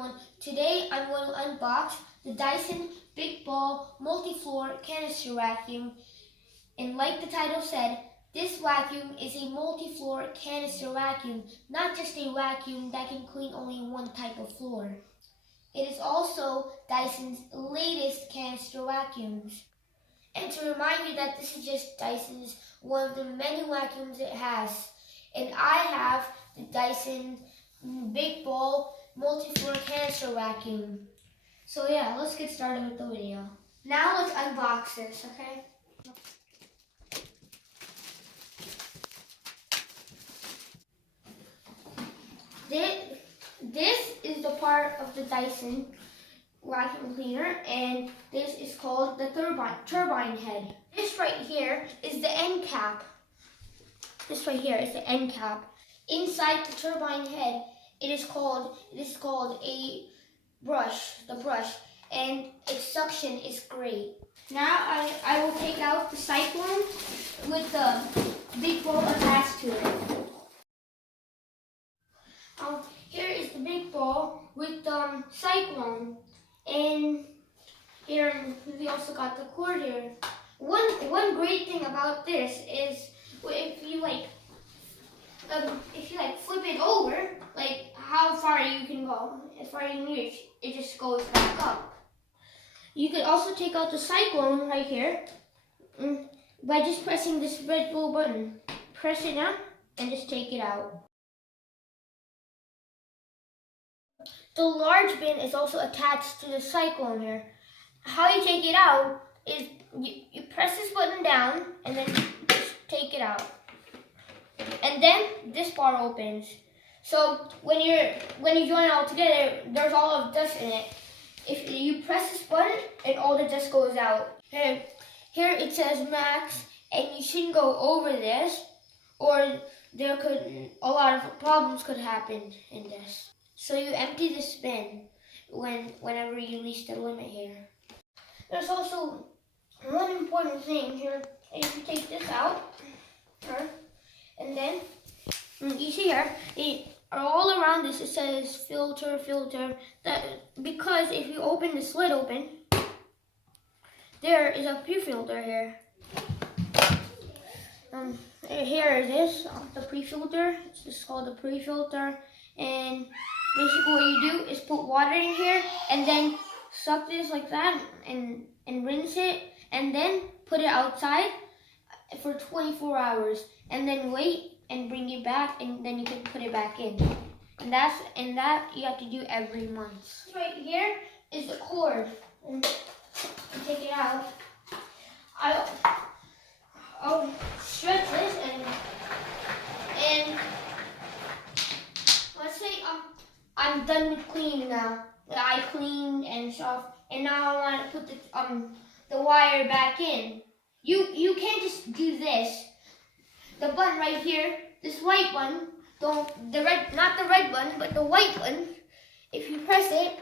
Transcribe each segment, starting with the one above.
everyone. Today I'm going to unbox the Dyson Big Ball multifloor canister vacuum. And like the title said, this vacuum is a multifloor canister vacuum, not just a vacuum that can clean only one type of floor. It is also Dyson's latest canister vacuums. And to remind you that this is just Dyson's one of the many vacuums it has. And I have the Dyson Big Ball multifloor canister vacuum. So yeah, let's get started with the video. Now let's unbox this, okay? This is the part of the Dyson vacuum cleaner, and this is called the turbine head. This right here is the end cap. This right here is the end cap. Inside the turbine head, it is called a brush, the brush, and its suction is great. Now I will take out the cyclone with the big ball attached to it. Here is the big ball with the cyclone, and here we also got the cord here. One great thing about this is if you flip it over, like how far you can go, as far as you can reach, it just goes back up. You could also take out the cyclone right here by just pressing this red little button. Press it down and just take it out. The large bin is also attached to the cyclone here. How you take it out is you press this button down and then just take it out. And then this bar opens. So when you join it all together, there's all of dust in it. If you press this button, and all the dust goes out. And here it says max, and you shouldn't go over this, or a lot of problems could happen in this. So you empty this bin whenever you reach the limit here. There's also one important thing here. If you take this out, and then you see here, all around this it says filter. Because if you open this lid open, there is a pre-filter here. Here it is, the pre-filter. It's just called the pre-filter, and basically what you do is put water in here and then suck this like that and rinse it, and then put it outside for 24 hours, and then wait and bring it back, and then you can put it back in. And that you have to do every month. Right here is the cord. And take it out. I'll stretch this and let's say I'm done with cleaning now. I cleaned and stuff, and now I want to put the wire back in. You can't just do this. The button right here, this white one, not the red one, but the white one, if you press it,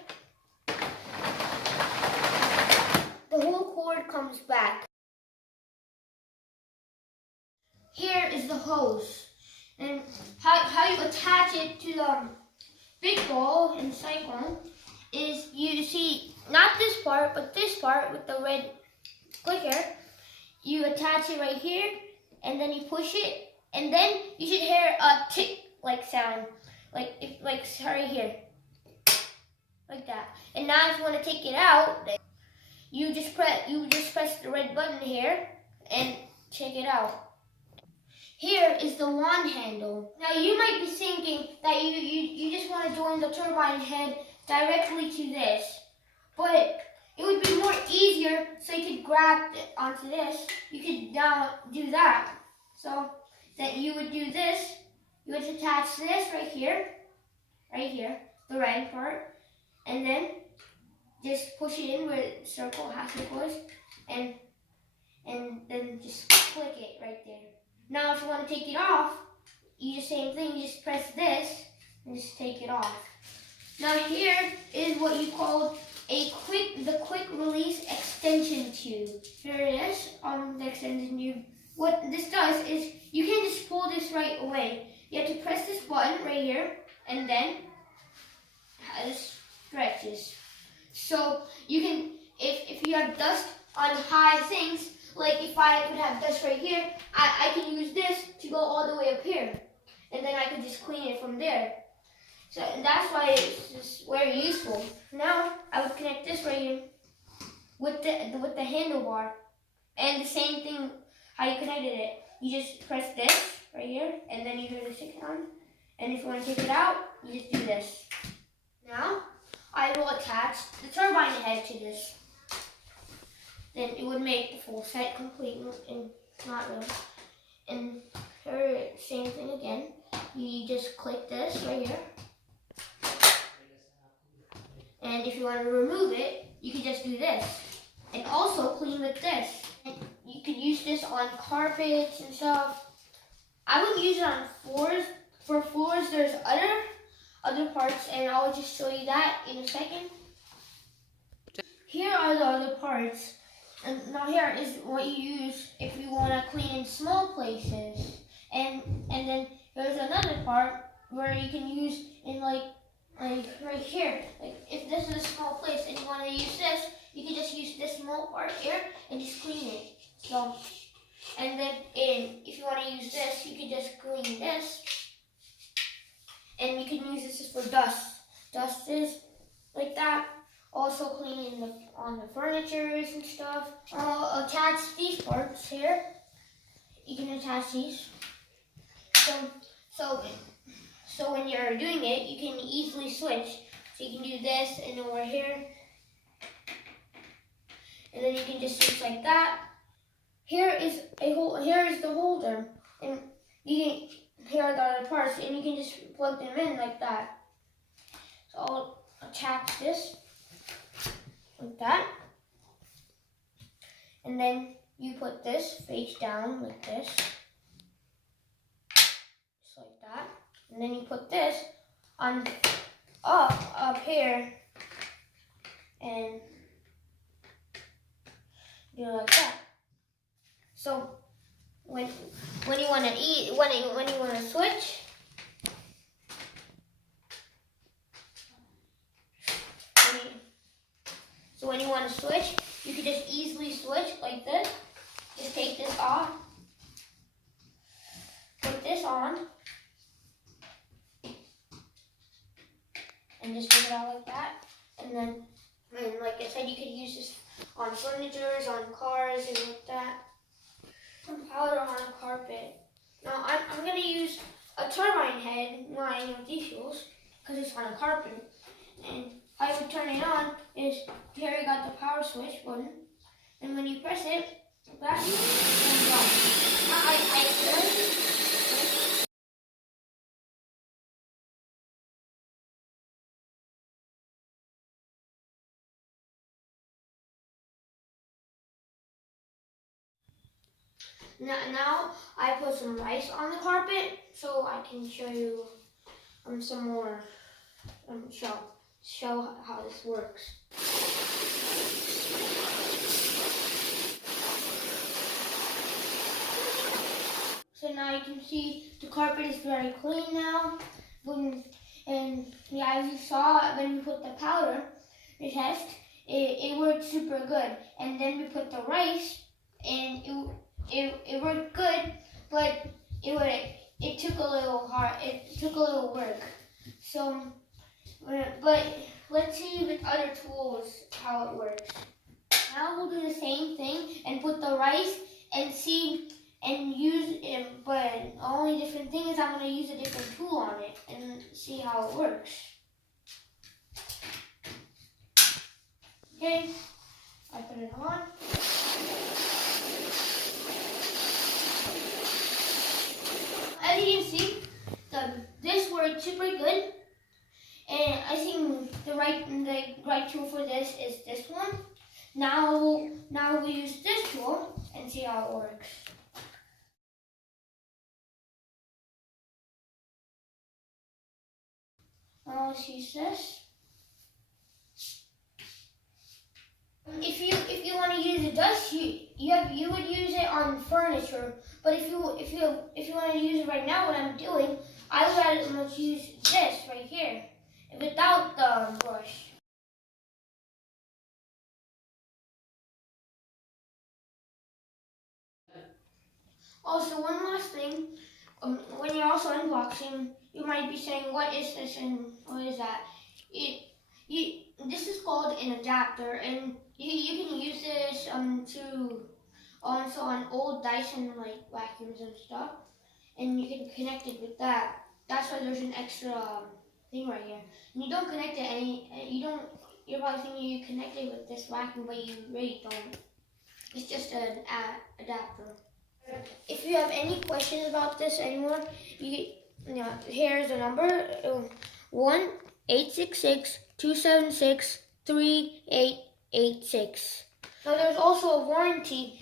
the whole cord comes back. Here is the hose. And how you attach it to the big ball and cyclone is you see, not this part, but this part with the red clicker. You attach it right here, and then you push it, and then you should hear a tick-like sound, like right here, like that. And now if you want to take it out, you just press the red button here and take it out. Here is the wand handle. Now you might be thinking that you just want to join the turbine head directly to this, but it would be more easier so you could grab it onto this. You could now do that. So that you would do this. You would attach this right here, the red part, and then just push it in where the circle has to push, and then just click it right there. Now if you want to take it off, you just same thing. You just press this and just take it off. Now here is what you call the quick release extension tube. Here it is, the extension tube. What this does is you can just pull this right away. You have to press this button right here, and then just edges. So you can, if you have dust on high things, like if I would have dust right here, I can use this to go all the way up here. And then I can just clean it from there. So that's why it's just very useful. Now I would connect this right here with the handlebar. And the same thing how you connected it. You just press this right here, and then you do the stick on. And if you want to take it out, you just do this. Now I will attach the turbine head to this. Then it would make the full set complete, and not really. And here, same thing again. You just click this right here. And if you want to remove it, you can just do this. And also clean with this. And you can use this on carpets and stuff. I would use it on floors. For floors, there's other parts, and I'll just show you that in a second. Here are the other parts. And now here is what you use if you want to clean in small places. And then there's another part where you can use in like right here. Like if this is a small place and you want to use this, you can just use this small part here and just clean it. So, and then if you want to use this, you can just clean this. And you can use this for dust. Dust is like that. Also cleaning on the furnitures and stuff. I'll attach these parts here. You can attach these. So when you're doing it, you can easily switch. So you can do this and over here. And then you can just switch like that. Here is the holder. And here are the other parts, and you can just plug them in like that. So I'll attach this like that. And then you put this face down like this. Just like that. And then you put this on up here and do it like that. So when you want to when you want to switch, when you want to switch, you can just easily switch like this. Just take this off, put this on, and just take it out like that. And then, like I said, you could use this on furnitures, on cars, and like that. Some powder on a carpet. Now I'm going to use a turbine head line with these fuels because it's on a carpet. And how you would turn it on is here you got the power switch button, and when you press it, that turns on. Now I put some rice on the carpet so I can show you some more show how this works. So now you can see the carpet is very clean now. And yeah, as you saw when we put the powder, the test, it worked super good. And then we put the rice, and it worked good, but it took a little hard. It took a little work. So, but let's see with other tools how it works. Now we'll do the same thing and put the rice and see and use it. But the only different thing is I'm going to use a different tool on it and see how it works. Okay, I put it on. As you can see, this worked super good, and I think the right tool for this is this one. Now we'll use this tool and see how it works. Now let's use this. If you want to use the dust, you would use it on furniture. But if you want to use it right now, what I'm doing, I would rather use this right here without the brush. Also, one last thing, when you're also unboxing, you might be saying, what is this and what is that? This is called an adapter, and you can use this to also on old Dyson like vacuums and stuff, and you can connect it with that. That's why there's an extra thing right here. And you don't connect it you're probably thinking you connect it with this vacuum, but you really don't. It's just an adapter. If you have any questions about this anymore, here's the number: 1-866-276-3886. Now there's also a warranty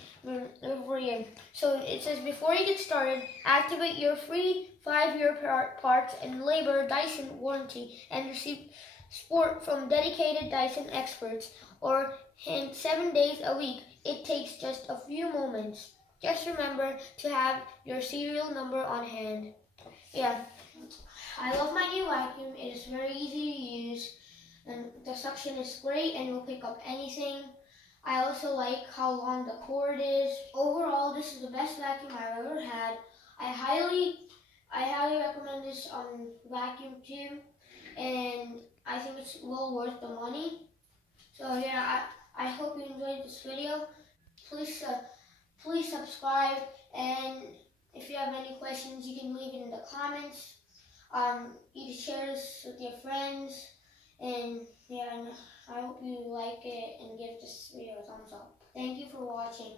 over here. So it says, before you get started, activate your free 5-year parts and labor Dyson warranty and receive support from dedicated Dyson experts, or in 7 days a week. It takes just a few moments. Just remember to have your serial number on hand. Yeah, I love my new vacuum. It is very easy to use, and the suction is great and will pick up anything. I also like how long the cord is. Overall, this is the best vacuum I've ever had. I highly recommend this vacuum too, and I think it's well worth the money. So yeah, I hope you enjoyed this video. Please subscribe, and if you have any questions, you can leave it in the comments. You can share this with your friends, and yeah, and I hope you like it and give this video a thumbs up. Thank you for watching.